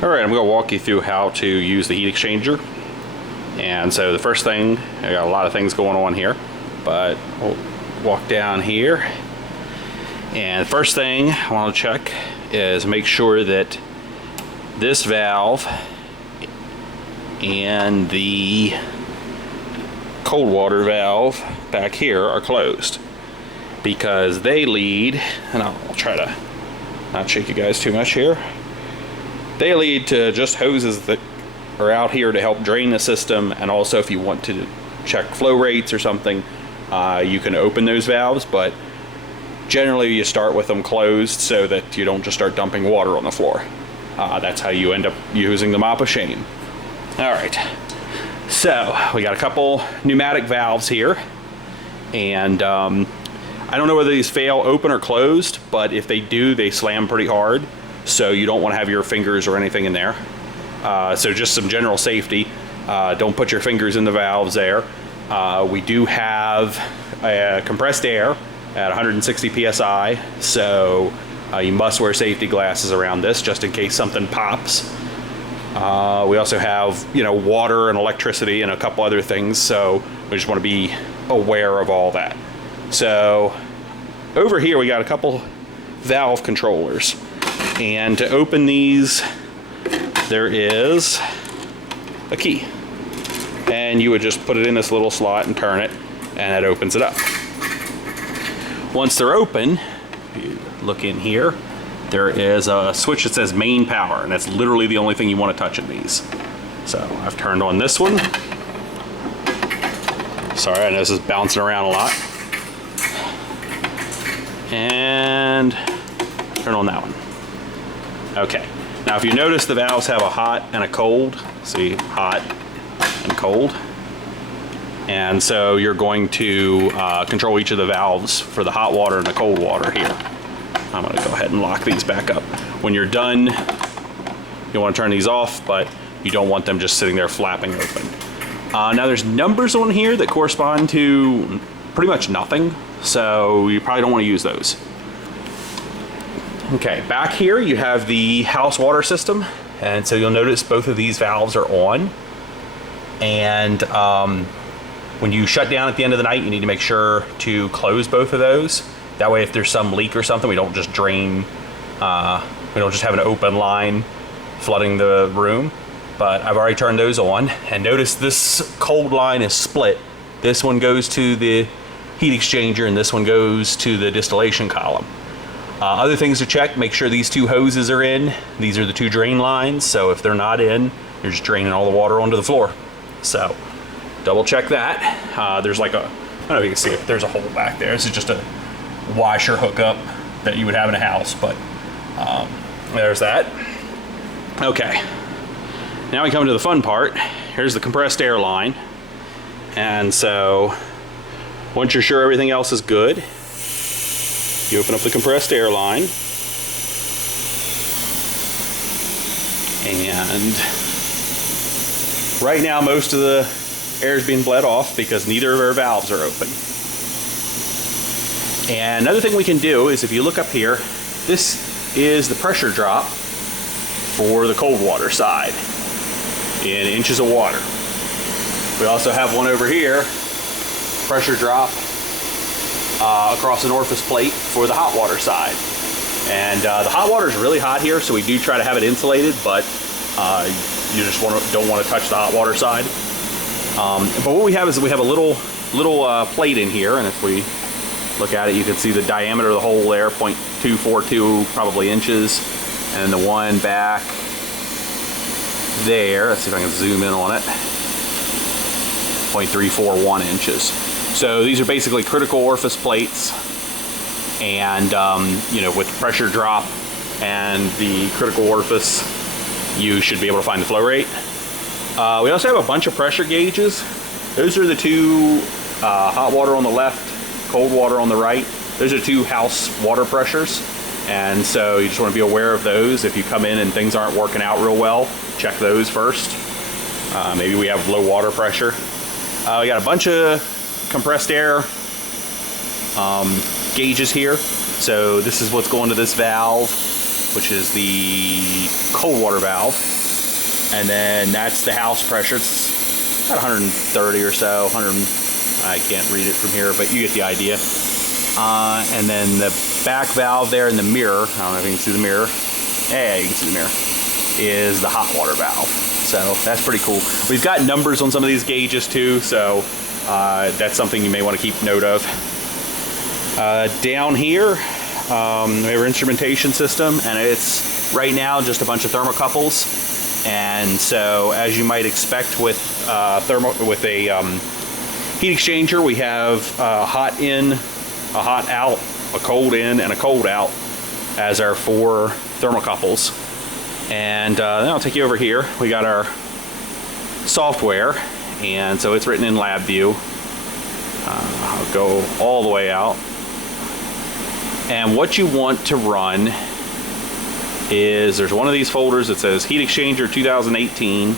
Alright, I'm going to walk you through how to use the heat exchanger. And so the first thing, I got a lot of things going on here, but we'll walk down here. And the first thing I want to check is make sure that this valve and the cold water valve back here are closed, because they lead, and I'll try to not shake you guys too much here, they lead to just hoses that are out here to help drain the system. And also if you want to check flow rates or something, you can open those valves, but generally you start with them closed so that you don't just start dumping water on the floor. That's how you end up using the mop of shame. All right, so we got a couple pneumatic valves here, and I don't know whether these fail open or closed, but if they do, they slam pretty hard, so you don't want to have your fingers or anything in there. So just some general safety, don't put your fingers in the valves there. We do have compressed air at 160 psi, so you must wear safety glasses around this just in case something pops. We also have, water and electricity and a couple other things, so we just want to be aware of all that. So over here we got a couple valve controllers, and to open these there is a key, and you would just put it in this little slot and turn it, and it opens it up. Once they're open, if you look in here, there is a switch that says main power, and that's literally the only thing you want to touch in these. So I've turned on this one. Sorry, I know this is bouncing around a lot. And turn on that one. Okay, now if you notice, the valves have a hot and a cold. See, hot and cold. And so you're going to control each of the valves for the hot water and the cold water here. I'm going to go ahead and lock these back up. When you're done, you want to turn these off, but you don't want them just sitting there flapping open. Now there's numbers on here that correspond to pretty much nothing, so you probably don't want to use those. Okay, back here you have the house water system, and so you'll notice both of these valves are on. And when you shut down at the end of the night, you need to make sure to close both of those. That way if there's some leak or something, we don't just drain, we don't just have an open line flooding the room. But I've already turned those on, and notice this cold line is split. This one goes to the heat exchanger and this one goes to the distillation column. Other things to check, make sure these two hoses are in. These are the two drain lines, so if they're not in, you're just draining all the water onto the floor. So double check that. There's like a, I don't know if you can see it, there's a hole back there. This is just a washer hookup that you would have in a house, but there's that. Okay, now we come to the fun part. Here's the compressed air line. And so once you're sure everything else is good, you open up the compressed air line, and right now most of the air is being bled off because neither of our valves are open. And another thing we can do is, if you look up here, this is the pressure drop for the cold water side in inches of water. We also have one over here, pressure drop across an orifice plate for the hot water side. And the hot water is really hot here, so we do try to have it insulated, but you just don't want to touch the hot water side. But what we have is we have a little plate in here, and if we look at it, you can see the diameter of the hole there, 0.242 probably inches, and the one back there, let's see if I can zoom in on it, 0.341 inches. So these are basically critical orifice plates, and with pressure drop and the critical orifice, you should be able to find the flow rate. We also have a bunch of pressure gauges. Those are the two, hot water on the left, cold water on the right. Those are two house water pressures, and so you just want to be aware of those. If you come in and things aren't working out real well, check those first. Maybe we have low water pressure. We got a bunch of compressed air gauges here. So this is what's going to this valve, which is the cold water valve. And then that's the house pressure. It's about 130 or so, I can't read it from here, but you get the idea. And then the back valve there in the mirror, I don't know if you can see the mirror. Yeah, you can see the mirror, is the hot water valve. So that's pretty cool. We've got numbers on some of these gauges too, so that's something you may want to keep note of. Down here, we have our instrumentation system, and it's right now just a bunch of thermocouples. And so, as you might expect with a heat exchanger, we have a hot in, a hot out, a cold in, and a cold out as our 4 thermocouples. And then I'll take you over here. We got our software, and so it's written in LabVIEW. I'll go all the way out. And what you want to run is, there's one of these folders that says Heat Exchanger 2018,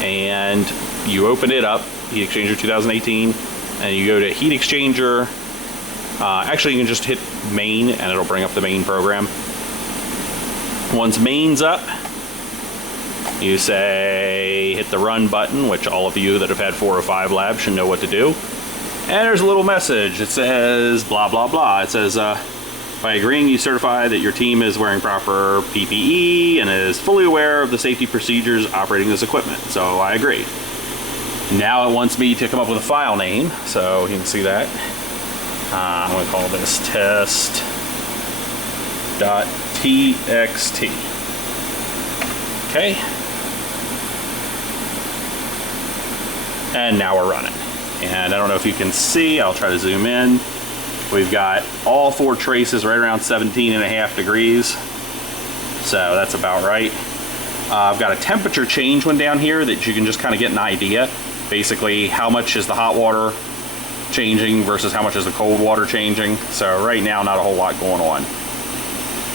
and you open it up, Heat Exchanger 2018, and you go to Heat Exchanger. Actually, you can just hit main and it'll bring up the main program. Once main's up, you say hit the run button, which all of you that have had 4 or 5 labs should know what to do. And there's a little message. It says blah blah blah. It says by agreeing, you certify that your team is wearing proper PPE and is fully aware of the safety procedures operating this equipment. So I agree. Now it wants me to come up with a file name, so you can see that. I'm going to call this test.txt. Okay. And now we're running. And I don't know if you can see, I'll try to zoom in. We've got all 4 traces right around 17.5 degrees. So that's about right. I've got a temperature change one down here that you can just kind of get an idea. Basically, how much is the hot water changing versus how much is the cold water changing. So right now, not a whole lot going on.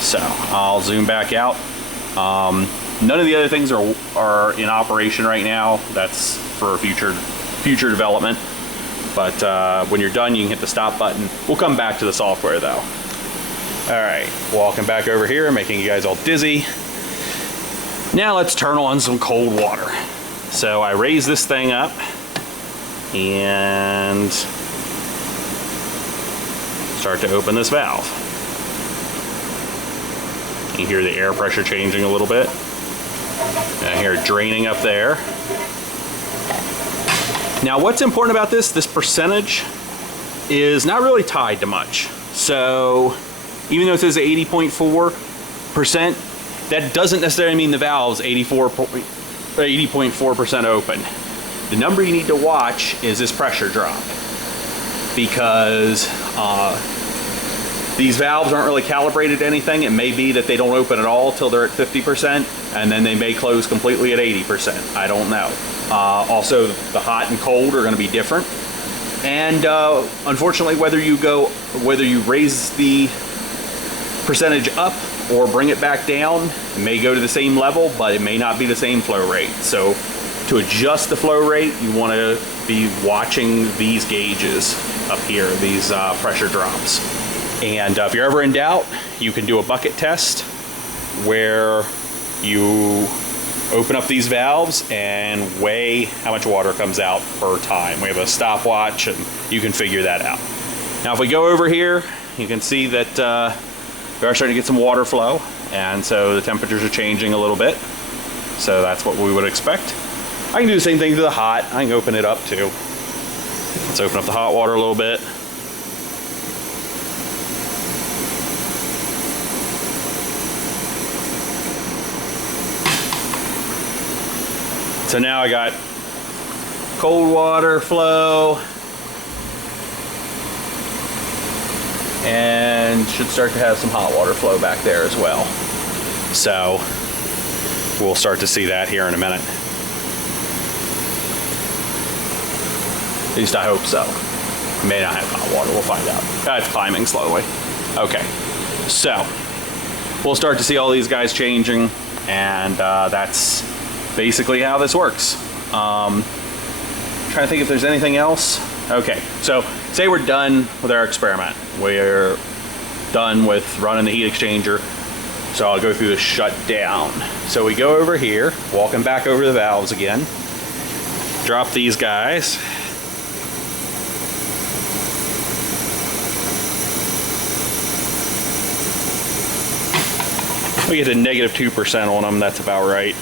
So I'll zoom back out. None of the other things are in operation right now. That's for future development. But when you're done, you can hit the stop button. We'll come back to the software though. All right, walking back over here, making you guys all dizzy. Now let's turn on some cold water. So I raise this thing up and start to open this valve. You hear the air pressure changing a little bit. And I hear it draining up there. Now what's important about this percentage is not really tied to much. So even though it says 80.4%, that doesn't necessarily mean the valve's 80.4% open. The number you need to watch is this pressure drop, because these valves aren't really calibrated to anything. It may be that they don't open at all till they're at 50%, and then they may close completely at 80%. I don't know. Also, the hot and cold are going to be different. And unfortunately, whether you raise the percentage up or bring it back down, it may go to the same level, but it may not be the same flow rate. So to adjust the flow rate, you want to be watching these gauges up here, these pressure drops. And if you're ever in doubt, you can do a bucket test where you open up these valves and weigh how much water comes out per time. We have a stopwatch, and you can figure that out. Now if we go over here, you can see that we are starting to get some water flow, and so the temperatures are changing a little bit. So that's what we would expect. I can do the same thing to the hot. I can open it up too. Let's open up the hot water a little bit. So now I got cold water flow, and should start to have some hot water flow back there as well. So we'll start to see that here in a minute. At least I hope so. May not have hot water, we'll find out. It's climbing slowly. Okay, so we'll start to see all these guys changing, and that's basically how this works. Trying to think if there's anything else. Okay, so say we're done with our experiment. We're done with running the heat exchanger. So I'll go through the shutdown. So we go over here, walking back over the valves again. Drop these guys. We get to -2% on them, that's about right.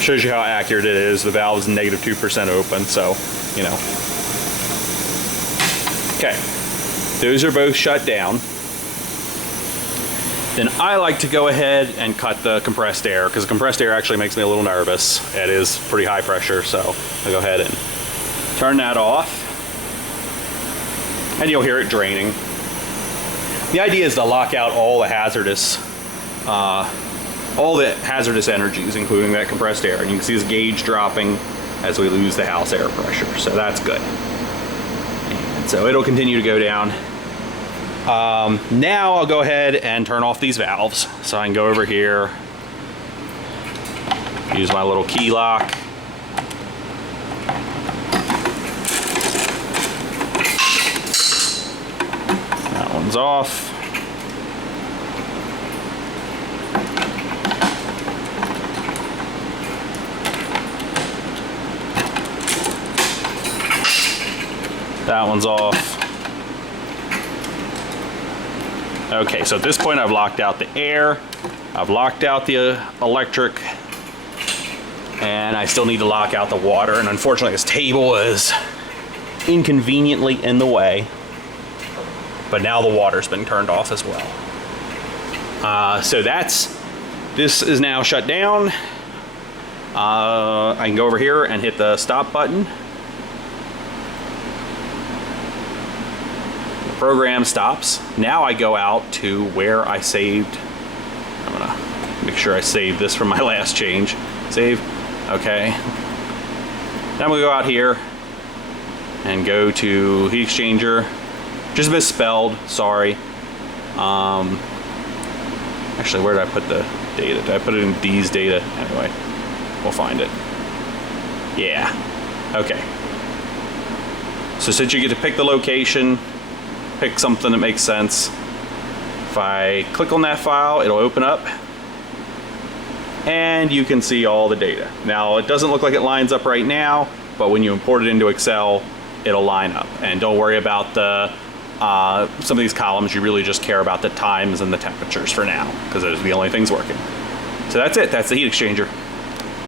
Shows you how accurate it is. The valve is -2% open, so, you know. Okay, those are both shut down. Then I like to go ahead and cut the compressed air, because compressed air actually makes me a little nervous. It is pretty high pressure, so I'll go ahead and turn that off. And you'll hear it draining. The idea is to lock out all the hazardous energies, including that compressed air. And you can see this gauge dropping as we lose the house air pressure, so that's good. And so it'll continue to go down. Now I'll go ahead and turn off these valves. So I can go over here, use my little key lock. That one's off. That one's off. Okay, so at this point I've locked out the air, I've locked out the electric, and I still need to lock out the water, and unfortunately this table is inconveniently in the way, but now the water's been turned off as well. So this is now shut down. I can go over here and hit the stop button. Program stops. Now I go out to where I saved. I'm gonna make sure I save this from my last change. Save. Okay. Then we'll go out here and go to heat exchanger. Just misspelled. Sorry. Actually, where did I put the data? Did I put it in these data? Anyway, we'll find it. Yeah. Okay. So since you get to pick the location, pick something that makes sense. If I click on that file, it'll open up and you can see all the data. Now it doesn't look like it lines up right now, but when you import it into Excel, it'll line up. And don't worry about the some of these columns. You really just care about the times and the temperatures for now, because those are the only things working. So that's it. That's the heat exchanger.